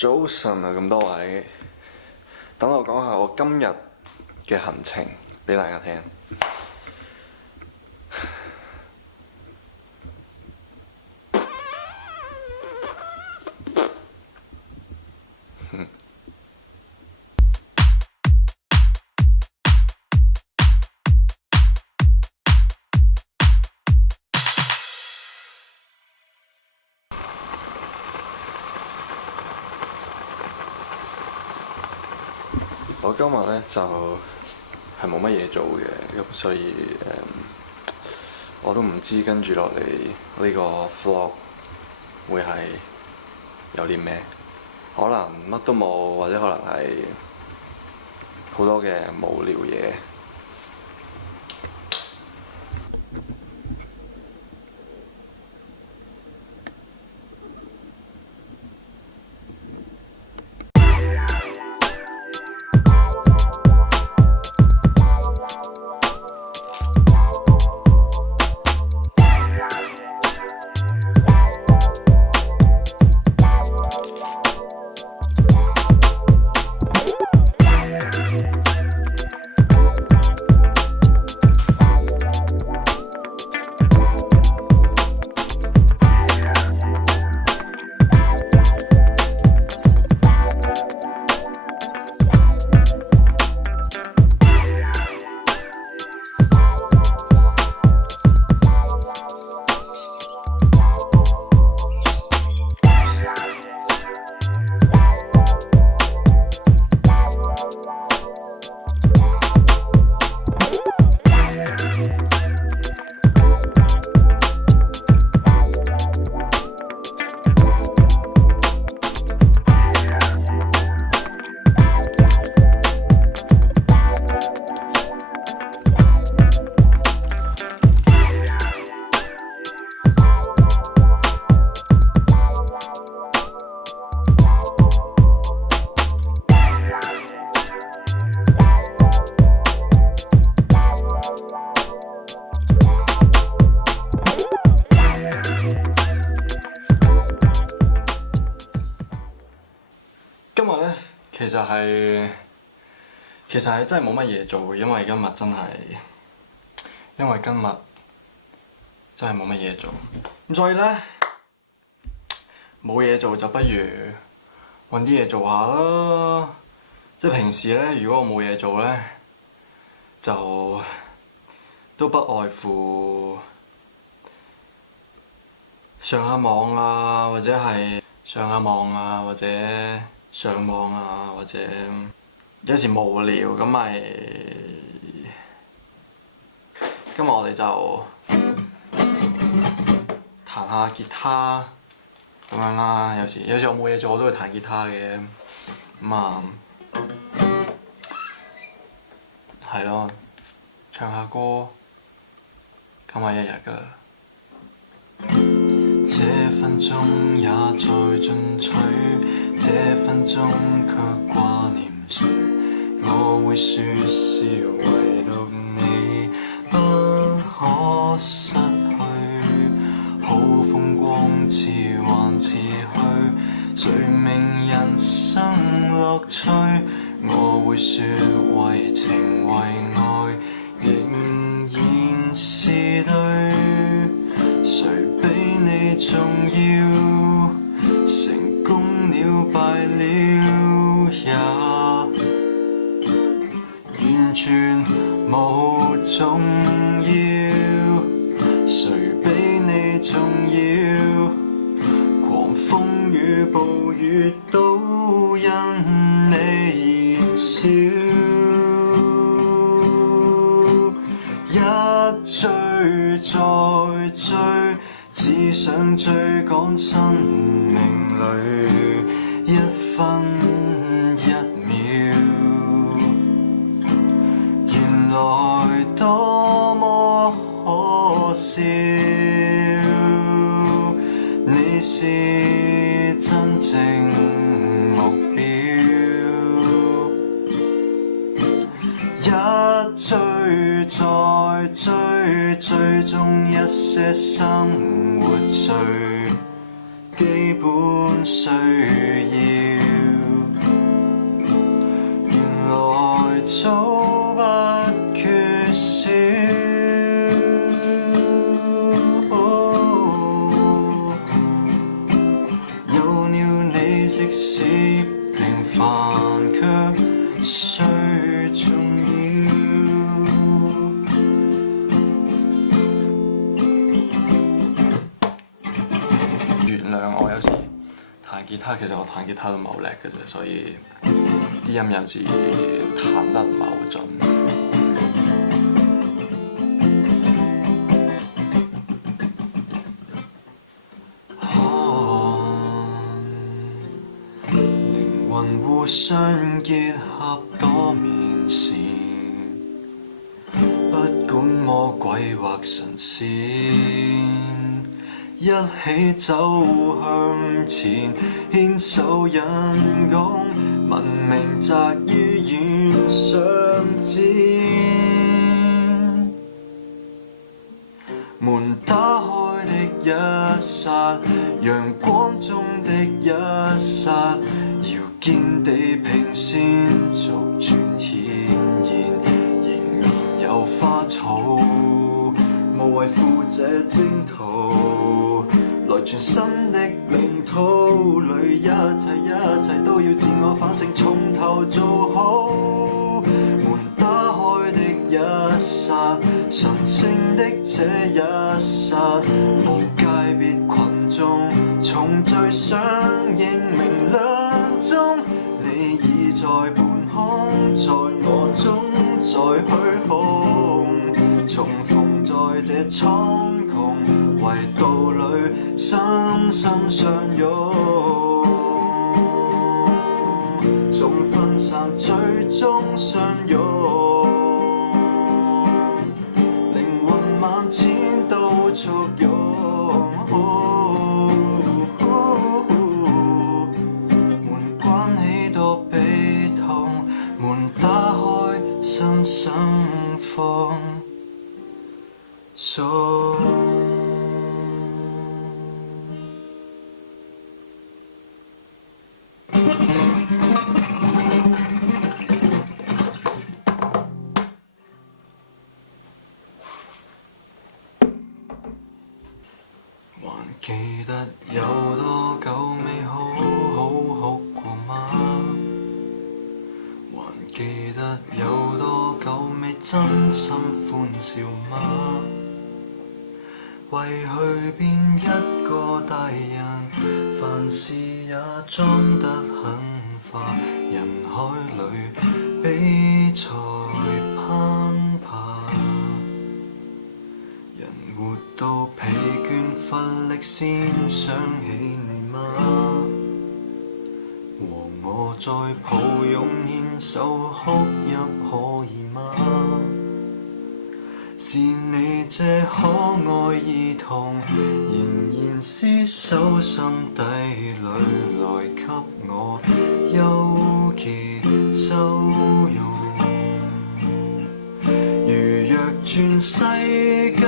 早晨啊，咁多位，等我講下我今日嘅行程俾大家聽。我今日呢就係冇乜嘢做嘅，咁所以我都唔知跟住落嚟呢個 vlog 會係有啲咩，可能乜都冇，或者可能係好多嘅無聊嘢。今日呢，其實係真係冇乜嘢做嘅，因為今日真係冇乜嘢做，咁所以呢，冇嘢做就不如揾啲嘢做下啦。即係平時呢，如果我冇嘢做呢，就都不外乎上下網啊，或者係上網啊，或者有時無聊咁咪，今日我哋就彈下吉他咁樣啦。有時我冇嘢做，我都會彈吉他嘅。咁啊，係咯，唱下歌，今日一日㗎。這分鐘也在進取，這分鐘卻掛念誰？我會說是唯獨你不可失去。好風光似幻似虛，誰明人生樂趣？我會說為情為愛仍然是對。誰比你重要？成功了敗了也完全無重要。誰比你重要？狂風與暴雨都因你燃燒。一追再追，只想追趕生命裏一分一秒。原來多麼可笑，你是真正目標。一追再追，追蹤一些生活最基本需要。即使平凡卻最重要。原諒我有時彈吉他，其實我彈吉他都唔係好叻嘅啫，所以啲音有時彈得唔係好準。靈魂互相結合多面線，不管魔鬼或神仙，一起走向前，牽手引弓，文明擲於遠上箭。門打開的一剎，陽光中的一剎，遙見地平線逐漸顯現，仍然有花草，無謂負這征途，來傳新的領土裏，一切都要自我反省，從頭做好。門打開的一剎，神聖的這一剎，無界別群眾重聚上映明亮中，你已在半空，在我中，在虛空，重逢在這蒼穹圍道裏，深深相擁，縱分散最終相擁。萬千都簇擁，門關起多悲痛，門打開新生放鬆。還記得有多久未好好哭過嗎？還記得有多久未真心歡笑嗎？為去變一個大人，凡事也裝得很化，人海裏比賽攀爬，人活到疲倦乏力先想起你嗎？和我再抱擁牽手哭泣可以嗎？是你這可愛兒童，仍然廝守心底裏，來給我幽奇收容。如若全世界